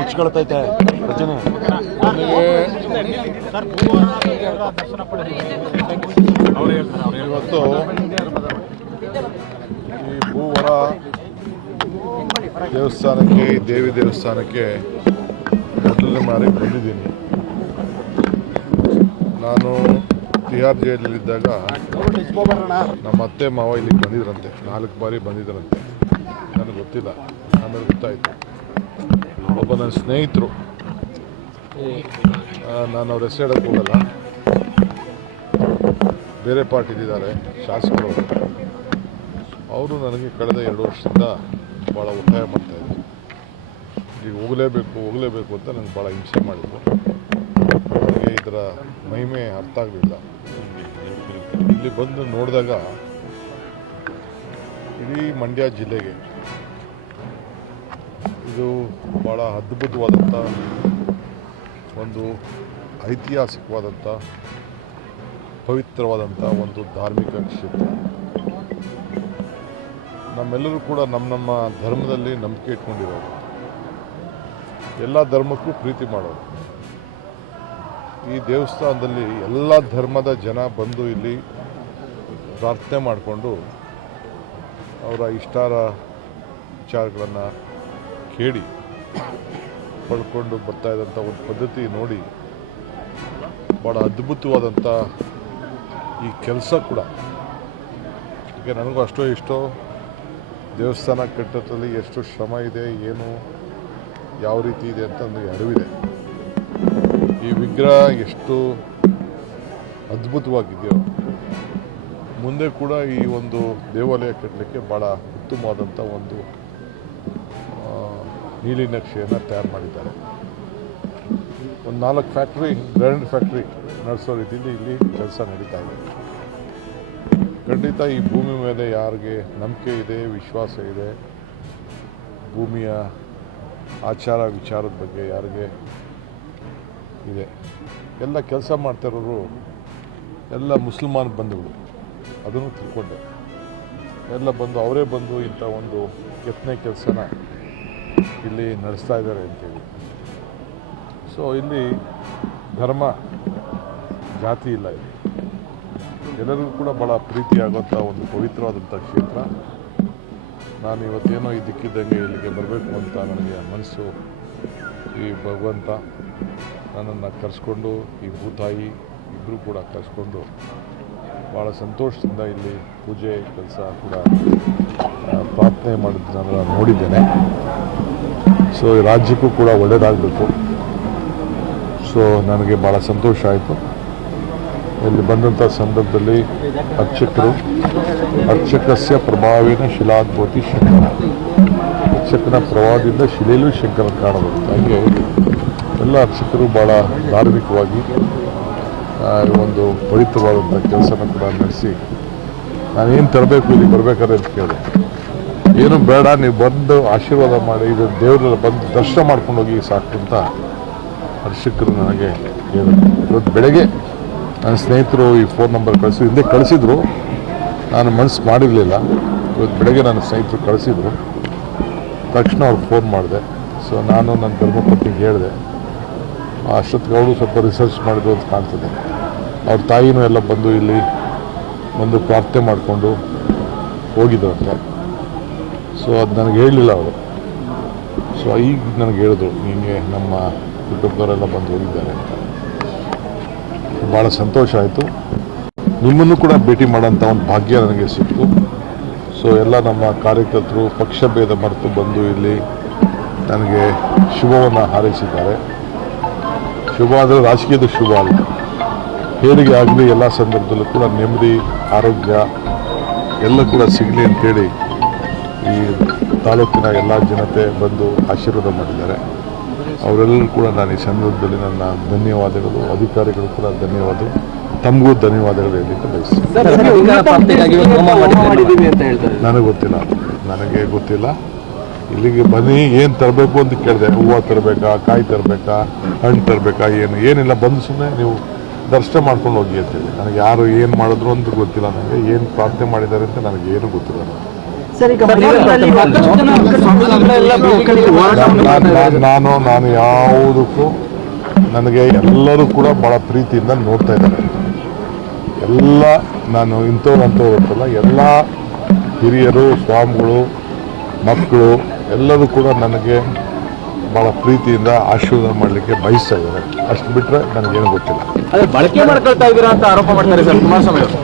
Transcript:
ಮುಚ್ಕೊಳ್ತೈತೆ ರಜನಿ. ಇವತ್ತು ಈ ಭೂವರ ದೇವಸ್ಥಾನಕ್ಕೆ ಈ ದೇವಿ ದೇವಸ್ಥಾನಕ್ಕೆ ಮೊದಲನೇ ಮಾರಿ ಬಂದಿದ್ದೀನಿ. ನಾನು ತಿಹಾರ್ ಜೈಲಲ್ಲಿದ್ದಾಗ ನಮ್ಮ ಅತ್ತೆ ಮಾವ ಇಲ್ಲಿಗೆ ಬಂದಿದ್ರಂತೆ. ನಾಲ್ಕು ಬಾರಿ ಬಂದಿದ್ರಂತೆ. ನನಗೆ ಗೊತ್ತಿಲ್ಲ. ಆಮೇಲೆ ಗೊತ್ತಾಯಿತು. ಒಬ್ಬ ನನ್ನ ಸ್ನೇಹಿತರು. ನಾನು ಅವ್ರ ಹೆಸರು ಹೇಳಕ್ಕೆ ಹೋಗಲ್ಲ. ಬೇರೆ ಪಾರ್ಟಿಲಿದ್ದಾರೆ ಶಾಸಕರು. ಅವರು ನನಗೆ ಕಳೆದ ಎರಡು ವರ್ಷದಿಂದ ಭಾಳ ಒತ್ತಾಯ ಮಾಡ್ತಾಯಿದ್ರು ಈಗ ಹೋಗಲೇಬೇಕು ಹೋಗಲೇಬೇಕು ಅಂತ ನನಗೆ ಭಾಳ ಹಿಂಸೆ ಮಾಡಿದ್ರು. ಇದರ ಮಹಿಮೆ ಅರ್ಥ ಆಗಲಿಲ್ಲ. ಇಲ್ಲಿ ಬಂದು ನೋಡಿದಾಗ ಇಡೀ ಮಂಡ್ಯ ಜಿಲ್ಲೆಗೆ ಇದು ಭಾಳ ಅದ್ಭುತವಾದಂಥ ಒಂದು ಐತಿಹಾಸಿಕವಾದಂಥ ಪವಿತ್ರವಾದಂಥ ಒಂದು ಧಾರ್ಮಿಕ ಕ್ಷೇತ್ರ. ನಮ್ಮೆಲ್ಲರೂ ಕೂಡ ನಮ್ಮ ನಮ್ಮ ಧರ್ಮದಲ್ಲಿ ನಂಬಿಕೆ ಇಟ್ಕೊಂಡಿರೋದು. ಎಲ್ಲ ಧರ್ಮಕ್ಕೂ ಪ್ರೀತಿ ಮಾಡೋರು ಈ ದೇವಸ್ಥಾನದಲ್ಲಿ ಎಲ್ಲ ಧರ್ಮದ ಜನ ಬಂದು ಇಲ್ಲಿ ಪ್ರಾರ್ಥನೆ ಮಾಡಿಕೊಂಡು ಅವರ ಇಷ್ಟಾರ ವಿಚಾರಗಳನ್ನು ಕೇಳಿ ಪಡ್ಕೊಂಡು ಬರ್ತಾ ಇದ್ದಂಥ ಒಂದು ಪದ್ಧತಿ ನೋಡಿ ಭಾಳ ಅದ್ಭುತವಾದಂಥ ಈ ಕೆಲಸ ಕೂಡ. ಈಗ ನನಗೂ ಅಷ್ಟೋ ಇಷ್ಟೋ ದೇವಸ್ಥಾನ ಕಟ್ಟೋದ್ರಲ್ಲಿ ಎಷ್ಟು ಶ್ರಮ ಇದೆ, ಏನು ಯಾವ ರೀತಿ ಇದೆ ಅಂತ ನನಗೆ ಅರಿವಿದೆ. ಈ ವಿಗ್ರಹ ಎಷ್ಟು ಅದ್ಭುತವಾಗಿದೆಯೋ. ಮುಂದೆ ಕೂಡ ಈ ಒಂದು ದೇವಾಲಯ ಕಟ್ಟಲಿಕ್ಕೆ ಭಾಳ ಉತ್ತಮವಾದಂಥ ಒಂದು ನೀಲಿ ನಕ್ಷೆಯನ್ನು ತಯಾರು ಮಾಡಿದ್ದಾರೆ. ಒಂದು ನಾಲ್ಕು ಫ್ಯಾಕ್ಟ್ರಿ ಗ್ರ್ಯಾಂಡ್ ಫ್ಯಾಕ್ಟ್ರಿ ನಡೆಸೋ ರೀತಿಯಲ್ಲಿ ಇಲ್ಲಿ ಕೆಲಸ ನಡೀತಾ ಇದೆ. ಖಂಡಿತ ಈ ಭೂಮಿ ಮೇಲೆ ಯಾರಿಗೆ ನಂಬಿಕೆ ಇದೆ, ವಿಶ್ವಾಸ ಇದೆ, ಭೂಮಿಯ ಆಚಾರ ವಿಚಾರದ ಬಗ್ಗೆ ಯಾರಿಗೆ ಇದೆ. ಎಲ್ಲ ಕೆಲಸ ಮಾಡ್ತಿರೋರು ಎಲ್ಲ ಮುಸಲ್ಮಾನ್ ಬಂಧುಗಳು. ಅದನ್ನು ತಿಳ್ಕೊಂಡೆ. ಎಲ್ಲ ಬಂದು, ಅವರೇ ಬಂದು ಇಂಥ ಒಂದು ಕೆತ್ತನೆ ಕೆಲಸನ ಇಲ್ಲಿ ನಡೆಸ್ತಾ ಇದ್ದಾರೆ ಅಂತೇಳಿ. ಸೊ ಇಲ್ಲಿ ಧರ್ಮ ಜಾತಿ ಇಲ್ಲ ಇಲ್ಲಿ. ಎಲ್ಲರಿಗೂ ಕೂಡ ಭಾಳ ಪ್ರೀತಿಯಾಗುವಂಥ ಒಂದು ಪವಿತ್ರವಾದಂಥ ಕ್ಷೇತ್ರ. ನಾನು ಇವತ್ತೇನೋ ಇದಕ್ಕಿದ್ದಂಗೆ ಇಲ್ಲಿಗೆ ಬರಬೇಕು ಅಂತ ನನಗೆ ಮನಸ್ಸು ಈ ಭಗವಂತ ನನ್ನನ್ನು ಕರೆಸ್ಕೊಂಡು, ಈ ಭೂತಾಯಿ ಇಬ್ಬರೂ ಕೂಡ ಕರೆಸ್ಕೊಂಡು ಭಾಳ ಸಂತೋಷದಿಂದ ಇಲ್ಲಿ ಪೂಜೆ ಕೆಲಸ ಕೂಡ ಪ್ರಾರ್ಥನೆ ಮಾಡಿದ್ದನ್ನು ನಾನು ನೋಡಿದ್ದೇನೆ. ಸೊ ರಾಜ್ಯಕ್ಕೂ ಕೂಡ ಒಳ್ಳೆಯದಾಗಬೇಕು ಸೊ ನನಗೆ ಭಾಳ ಸಂತೋಷ ಆಯಿತು. ಇಲ್ಲಿ ಬಂದಂಥ ಸಂದರ್ಭದಲ್ಲಿ ಅರ್ಚಕರು, ಅರ್ಚಕಸ್ಯ ಪ್ರಭಾವೇನ ಶಿಲಾದ್ಭೂತಿ ಶಂಕರ. ಅರ್ಚಕನ ಪ್ರಭಾವದಿಂದ ಶಿಲೆಯಲ್ಲೂ ಶಂಕರ ಕಾಣಬಹುದು ಹಾಗೆ ಎಲ್ಲ ಅರ್ಚಕರು ಭಾಳ ಧಾರ್ಮಿಕವಾಗಿ ಒಂದು ಪವಿತ್ರವಾದಂಥ ಕೆಲಸನ ಕೂಡ ನಡೆಸಿ, ನಾನೇನು ತರಬೇಕು, ಇಲ್ಲಿ ಬರಬೇಕಾದ್ರೆ ಅಂತ ಕೇಳಿದೆ. ಏನು ಬೇಡ, ನೀವು ಬಂದು ಆಶೀರ್ವಾದ ಮಾಡಿ, ಇದು ದೇವರೆಲ್ಲ ಬಂದು ದರ್ಶನ ಮಾಡ್ಕೊಂಡು ಹೋಗಿ ಸಾಕು ಅಂತ ಅರ್ಚಕರು ನನಗೆ ಹೇಳಿದ್ರು. ಇವತ್ತು ಬೆಳಗ್ಗೆ ನನ್ನ ಸ್ನೇಹಿತರು ಈ ಫೋನ್ ನಂಬರ್ ಕಳಿಸಿ ಹಿಂದೆ ಕಳಿಸಿದ್ರು, ನಾನು ಮನಸ್ಸು ಮಾಡಿರಲಿಲ್ಲ. ಇವತ್ತು ಬೆಳಗ್ಗೆ ನನ್ನ ಸ್ನೇಹಿತರು ಕಳಿಸಿದ್ರು. ತಕ್ಷಣ ಅವ್ರು ಫೋನ್ ಮಾಡಿದೆ. ಸೊ ನಾನು ನನ್ನ ಧರ್ಮಪತ್ನಿಗೆ ಹೇಳಿದೆ ಅಷ್ಟೊತ್ತಿಗೆ ಅವರು ಸ್ವಲ್ಪ ರಿಸರ್ಚ್ ಮಾಡಿದ್ರು ಅಂತ ಕಾಣ್ತದೆ. ಅವ್ರ ತಾಯಿನೂ ಎಲ್ಲ ಬಂದು ಇಲ್ಲಿ ಬಂದು ಪ್ರಾರ್ಥನೆ ಮಾಡಿಕೊಂಡು ಅಂತ. ಸೊ ಅದು ನನಗೆ ಹೇಳಲಿಲ್ಲ ಅವರು. ಸೊ ಈಗ ನನಗೆ ಹೇಳಿದ್ರು ನಿಮಗೆ ನಮ್ಮ ಕುಟುಂಬದವರೆಲ್ಲ ಬಂದು ಹೋಗಿದ್ದಾರೆ ಅಂತ. ಭಾಳ ಸಂತೋಷ ಆಯಿತು. ನಿಮ್ಮನ್ನು ಕೂಡ ಭೇಟಿ ಮಾಡೋಂಥ ಒಂದು ಭಾಗ್ಯ ನನಗೆ ಸಿಕ್ತು. ಸೊ ಎಲ್ಲ ನಮ್ಮ ಕಾರ್ಯಕರ್ತರು ಪಕ್ಷ ಭೇದ ಮರೆತು ಬಂದು ಇಲ್ಲಿ ನನಗೆ ಶುಭವನ್ನು ಹಾರೈಸಿದ್ದಾರೆ. ಶುಭ ಅಂದರೆ ರಾಜಕೀಯದ ಶುಭ ಅಲ್ಲ. ಹೇರಿಗೆ ಆಗಲಿ ಎಲ್ಲ ಸಂದರ್ಭದಲ್ಲೂ ಕೂಡ ನೆಮ್ಮದಿ ಆರೋಗ್ಯ ಎಲ್ಲ ಕೂಡ ಸಿಗಲಿ ಅಂತೇಳಿ ಈ ತಾಲೂಕಿನ ಎಲ್ಲ ಜನತೆ ಬಂದು ಆಶೀರ್ವಾದ ಮಾಡಿದ್ದಾರೆ. ಅವರೆಲ್ಲರೂ ಕೂಡ ನಾನು ಈ ಸಂದರ್ಭದಲ್ಲಿ ನನ್ನ ಧನ್ಯವಾದಗಳು ಅಧಿಕಾರಿಗಳು ಕೂಡ ಧನ್ಯವಾದ ತಮಗೂ ಧನ್ಯವಾದಗಳು ಹೇಳಲಿಕ್ಕೆ ಬಯಸ್ತೀನಿ. ಮಾಡಿದೀವಿ ಅಂತ ಹೇಳ್ತಾರೆ. ನನಗೆ ಗೊತ್ತಿಲ್ಲ. ನನಗೆ ಗೊತ್ತಿಲ್ಲ. ಇಲ್ಲಿಗೆ ಬನ್ನಿ ಏನು ತರಬೇಕು ಅಂತ ಕೇಳಿದೆ. ಹೂವು ತರಬೇಕಾ ಕಾಯಿ ತರಬೇಕಾ ಹಣ್ಣು ತರಬೇಕಾ ಏನು? ಏನಿಲ್ಲ ಬಂದು ಸುಮ್ಮನೆ ನೀವು ದರ್ಶನ ಮಾಡ್ಕೊಂಡು ಹೋಗಿ ಅಂತೇಳಿ ನನಗೆ ಯಾರು ಏನು ಮಾಡಿದ್ರು ಅಂತ ಗೊತ್ತಿಲ್ಲ ನನಗೆ. ಏನು ಪ್ರಾರ್ಥನೆ ಮಾಡಿದ್ದಾರೆ ಅಂತ ನನಗೆ ಏನು ಗೊತ್ತಿಲ್ಲ ನಾನ್- ನಾನ್- ನಾನ್- ನಾನು ನಾನು ಯಾವುದಕ್ಕೂ ನನಗೆ ಎಲ್ಲರೂ ಕೂಡ ಭಾಳ ಪ್ರೀತಿಯಿಂದ ನೋಡ್ತಾ ಇದ್ದಾರೆ. ಎಲ್ಲ ನಾನು ಇಂಥವ್ರು ಅಂತವ್ರು ಅಂತಲ್ಲ ಎಲ್ಲ ಹಿರಿಯರು ಸ್ವಾಮಿಗಳು ಮಕ್ಕಳು ಎಲ್ಲರೂ ಕೂಡ ನನಗೆ ಭಾಳ ಪ್ರೀತಿಯಿಂದ ಆಶೀರ್ವಾದ ಮಾಡಲಿಕ್ಕೆ ಬಯಸ್ತಾ ಇದ್ದಾರೆ. ಅಷ್ಟು ಬಿಟ್ಟರೆ ನನಗೇನು ಗೊತ್ತಿಲ್ಲ. ಅದೇ ಬಳಕೆ ಮಾಡ್ಕೊಳ್ತಾ ಇದ್ದೀರಾ ಅಂತ ಆರೋಪ ಮಾಡ್ತಾರೆ ಸರ್ ಕುಮಾರಸ್ವಾಮಿ ಅವರು.